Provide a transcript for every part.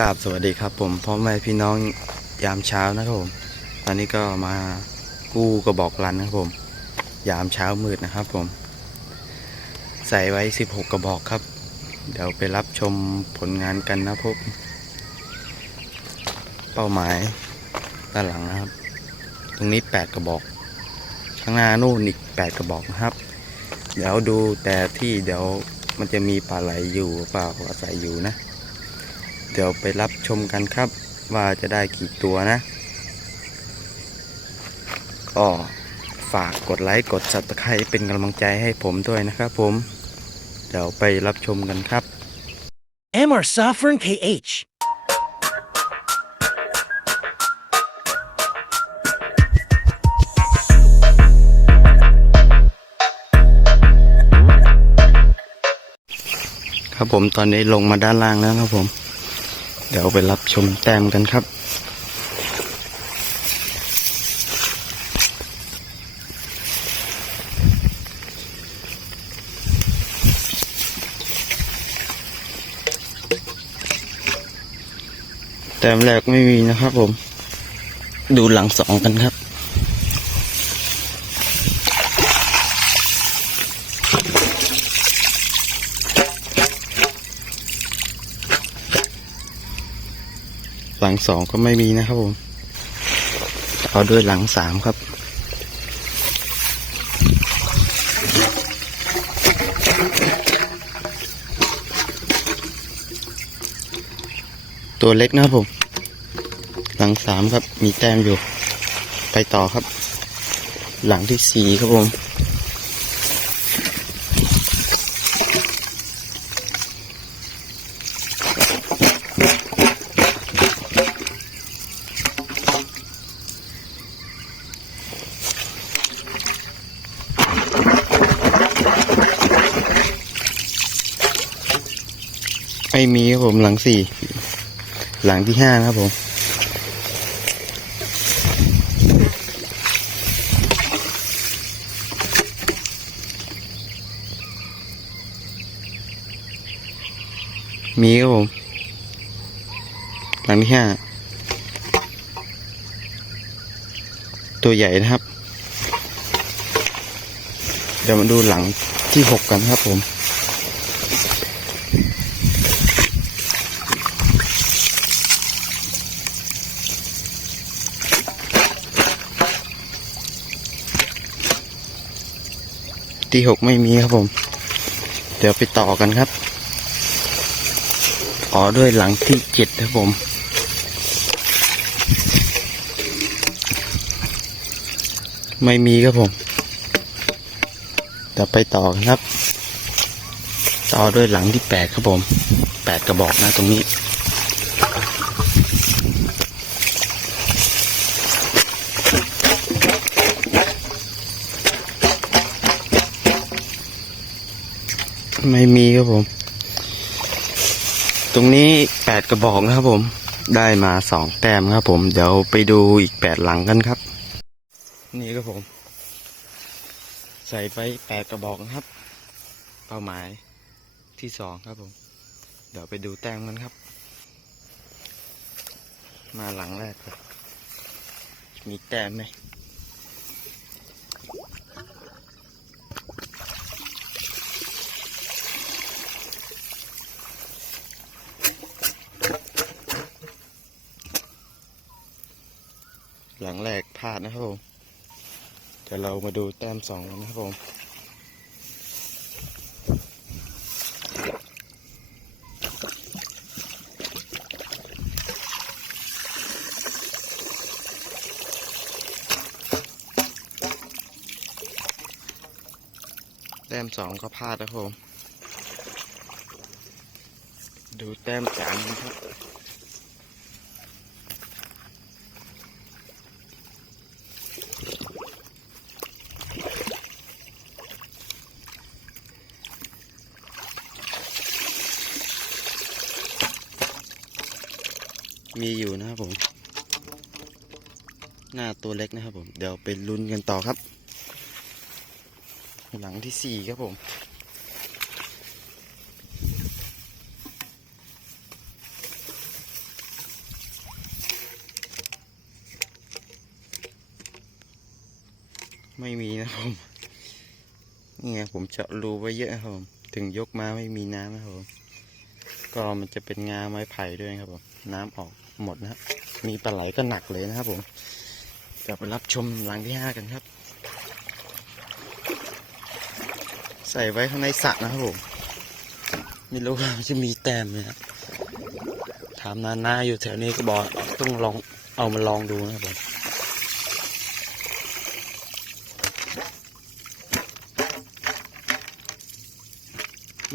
กราบสวัสดีครับผมพ่อแม่พี่น้องยามเช้านะครับผม ตอนนี้ก็มากู้กระบอกลันนะครับผม ยามเช้ามืดนะครับผม ใส่ไว้ 16 กระบอกครับ เดี๋ยวไปรับชมผลงานกันนะพบเป้าหมายด้านหลังนะครับ ตรงนี้ 8 กระบอก ข้างหน้านู่นอีก 8 กระบอกนะครับ เดี๋ยวดูแต่ที่เดี๋ยวมันจะมีปลาไหลอยู่เปล่าอาศัยอยู่นะ เดี๋ยวไปรับชมกันครับ ว่าจะได้กี่ตัวนะ ก็ฝากกดไลค์กด subscribe เป็นกำลังใจให้ผมด้วยนะครับผม เดี๋ยวไปรับชมกันครับ MR Sovereign KH. ครับผมตอนนี้ลงมาด้านล่างแล้วครับผม เดี๋ยวไปรับชมแต้มกันครับแต้มแรกไม่มีนะครับผม ดูหลังสองกันครับ งสองก็ไม่มีนะครับผม เอาด้วยหลังสามครับ ตัวเล็กนะครับผม หลังสามครับ มีแต้มอยู่ ไปต่อครับ หลังที่สี่ครับผม ไม่มีครับผมหลังสี่ หลังที่ห้าครับผม มีครับผม หลังที่ห้า ตัวใหญ่นะครับ เดี๋ยวมาดูหลังที่หกกันครับผม ที่หกไม่มีครับผม เดี๋ยวไปต่อกันครับขอด้วยหลังที่เจ็ดครับผมไม่มีครับผมเดี๋ยวไปต่อครับ ต่อด้วยหลังที่แปดครับผมแปดกระบอกนะตรงนี้ ไม่มีครับผม ตรงนี้แปดกระบอกนะครับผม ได้มาสองแต้มครับผม เดี๋ยวไปดูอีกแปดหลังกันครับ นี่ครับผม ใส่ไปแปดกระบอกนะครับ เป้าหมายที่สองครับผม เดี๋ยวไปดูแต้มกันครับ มาหลังแรกครับ มีแต้มไหม หลังแรกพลาดนะครับผมเดี๋ยวเรามาดูแต้มสองกันนะครับผมแต้มสองก็พลาดนะครับผม ดูแต้มสามครับ มีอยู่นะครับผม หน้าตัวเล็กนะครับผม เดี๋ยวไปลุ้นกันต่อครับ หลังที่สี่ครับผมไม่มีนะครัผมนี่ไงผมเจาะรูไว้เยอะครับผม ถึงยกมาไม่มีน้ำนะครับผม ก็มันจะเป็นงาไม้ไผ่ด้วยครับผม น้ำออก หมดนะครับ มีปลาไหลก็หนักเลยนะครับผมเดี๋ยวไปรับชมหลังที่ห้ากันครับ ใส่ไว้ข้างในสระนะครับผมไม่รู้ว่าจะมีแต้มไหมครับถามนานาอยู่แถวนี้ก็บอกต้องลองเอามาลองดูนะครับผม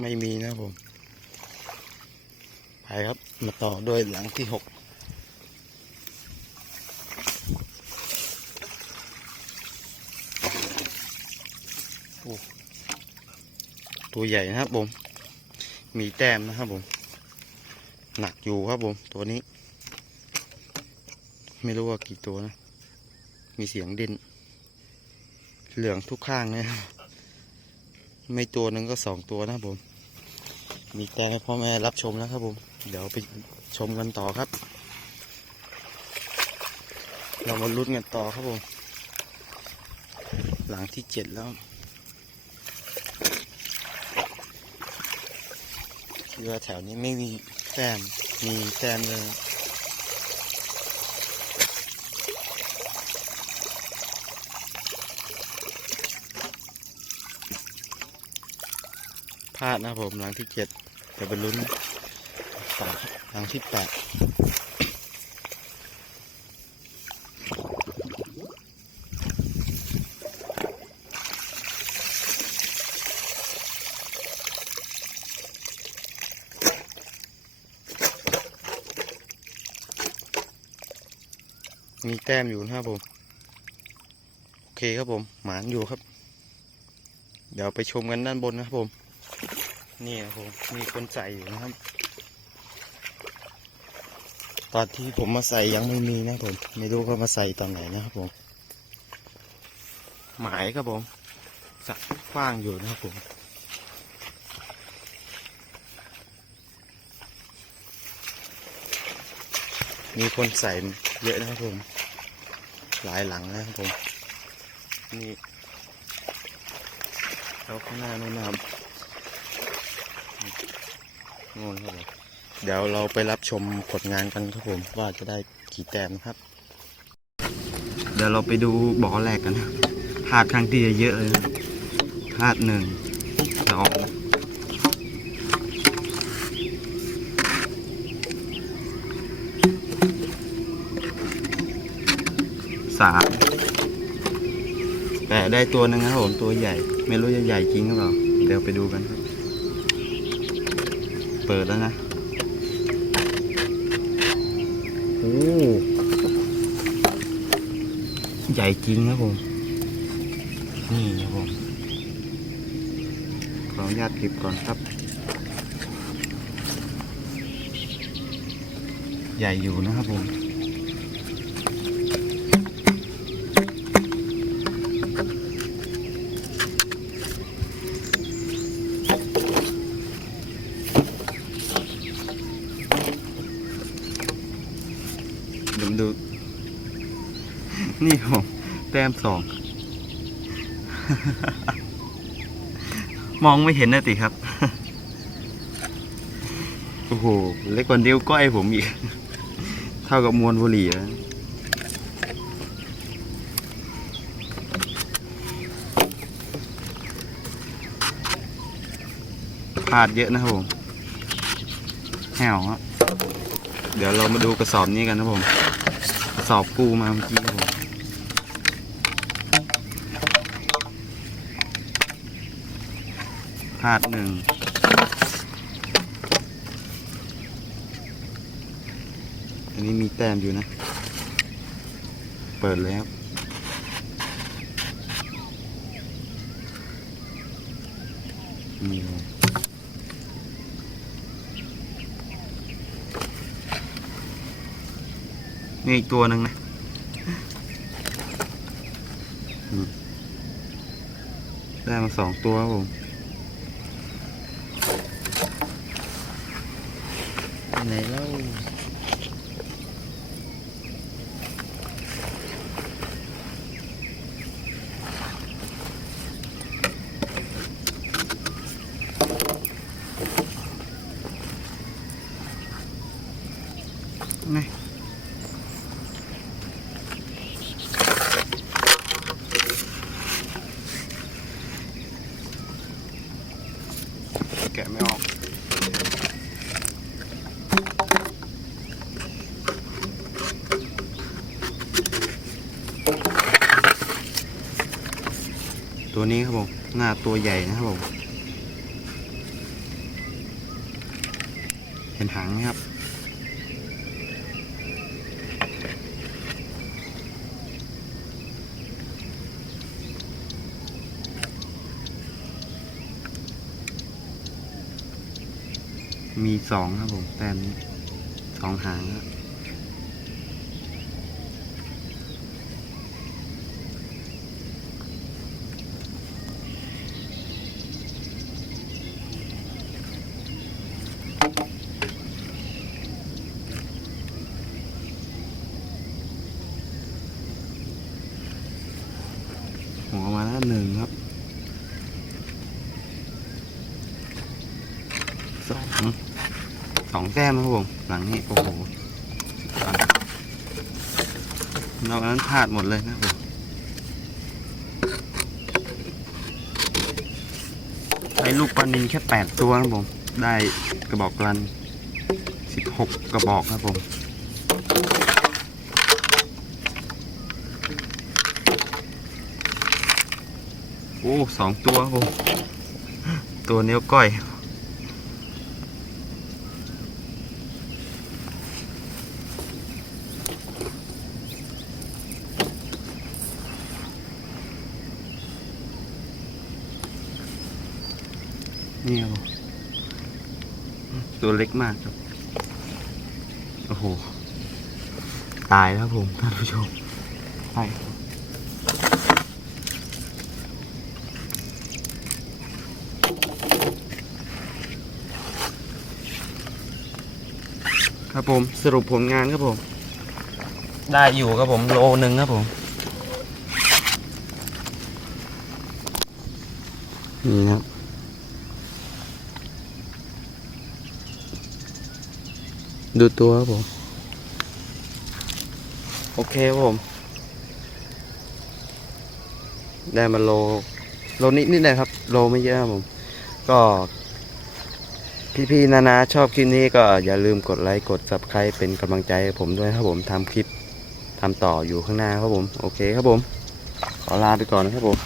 ไม่มีนะครับผม ไปครับ มาต่อด้วยหลังที่หก ตัวใหญ่นะครับผม มีแต้มนะครับผม หนักอยู่ครับผม ตัวนี้ ไม่รู้ว่ากี่ตัวนะ มีเสียงดิน เหลืองทุกข้างเลยนะครับไม่ตัวหนึ่งก็สองตัวนะครับผม มีแต่ให้พ่อแม่รับชมแล้วครับผม เดี๋ยวไปชมกันต่อครับ เรามาลุ้นกันต่อครับผม หลังที่เจ็ดแล้ว คิดว่าแถวนี้ไม่มีแต้มมีแต้มเลยพลาดนะผมหลังที่เจ็ดจะไปลุ้นหลังที่แปด มีแต้มอยู่นะครับผม โอเคครับผม หมานอยู่ครับ เดี๋ยวไปชมกันด้านบนนะครับผม นี่ครับผมมีคนใส่อยู่นะครับ ตอนที่ผมมาใส่ยังไม่มีนะครับผม ไม่รู้เขามาใส่ตอนไหนนะครับผม หมายครับผมสระกว้างอยู่นะครับผมมีคนใส่เยอะนะครับผม หลายหลังนะครับผมนี่แล้วข้างหน้านู่นนะครับนู่นครับผมเดี๋ยวเราไปรับชมผลงานกันครับผมว่าจะได้กี่แต้มครับ เดี๋ยวเราไปดูบ่อแรกกันนะพลาดครั้งที่เยอะเลยนะพลาดหนึ่งสอง สามแต่ได้ตัวหนึ่งนะครับผมตัวใหญ่ ไม่รู้จะใหญ่จริงหรือเปล่าเดี๋ยวไปดูกันครับ เปิดแล้วนะโอ้ใหญ่จริงครับผมนี่ครับผมขออนุญาตเก็บก่อนครับ ใหญ่อยู่นะครับผม เดี๋ยวมาดู นี่ผมแต้มสอง มองไม่เห็นนะติครับ โอ้โห เล็กกว่านิ้วก้อยผมอีก เท่ากับมวลบุหรี่แล้วพลาดเยอะนะครับผมแหวครับเดี๋ยวเรามาดูกระสอบนี้กันนะผมกระสอบกูมาเมื่อกี้ครับผม พลาดหนึ่งอันนี้มีแต้มอยู่นะ เปิดแล้วนี่ครับนี่อีกตัวหนึ่งนะได้มาสองตัวครับผม ไปไหนเล่า ไงแกะไม่ออก ตัวนี้ครับผม หน้าตัวใหญ่นะครับผม เห็นหางไหมครับ มีสองครับผม แต้มนี้สองหางครับหัวมาแล้วหนึ่งครับ สองส องแต้มครับผม หลังนี้ โอ้โหนอกนั้นพลาดหมดเลยนะครับผมใช้ลูกปลานินแค่แปดตัวครับผม ได้กระบอกรันสิบหกกระบอกครับผมโอ้สองตัวครับผม ตัวเนี้ยก้อย นี่ครับตัวเล็กมากครับ โอ้โห ตายแล้วผมท่านผู้ชมใช่ครับผมสรุปผลงานครับผม ได้อยู่ครับผมโลหนึ่งครับผม นี่ครับ ดูตัวครับผม โอเคครับผม ได้มาโล โลนิดนิดเลยครับ โลไม่เยอะครับผม ก็ พี่ๆนานาชอบคลิปนี้ก็อย่าลืมกดไลค์ กด subscribe เป็นกำลังใจให้ผมด้วยครับผมทำคลิปทำต่ออยู่ข้างหน้าครับผม โอเคครับผม ขอลาไปก่อนนะครับผม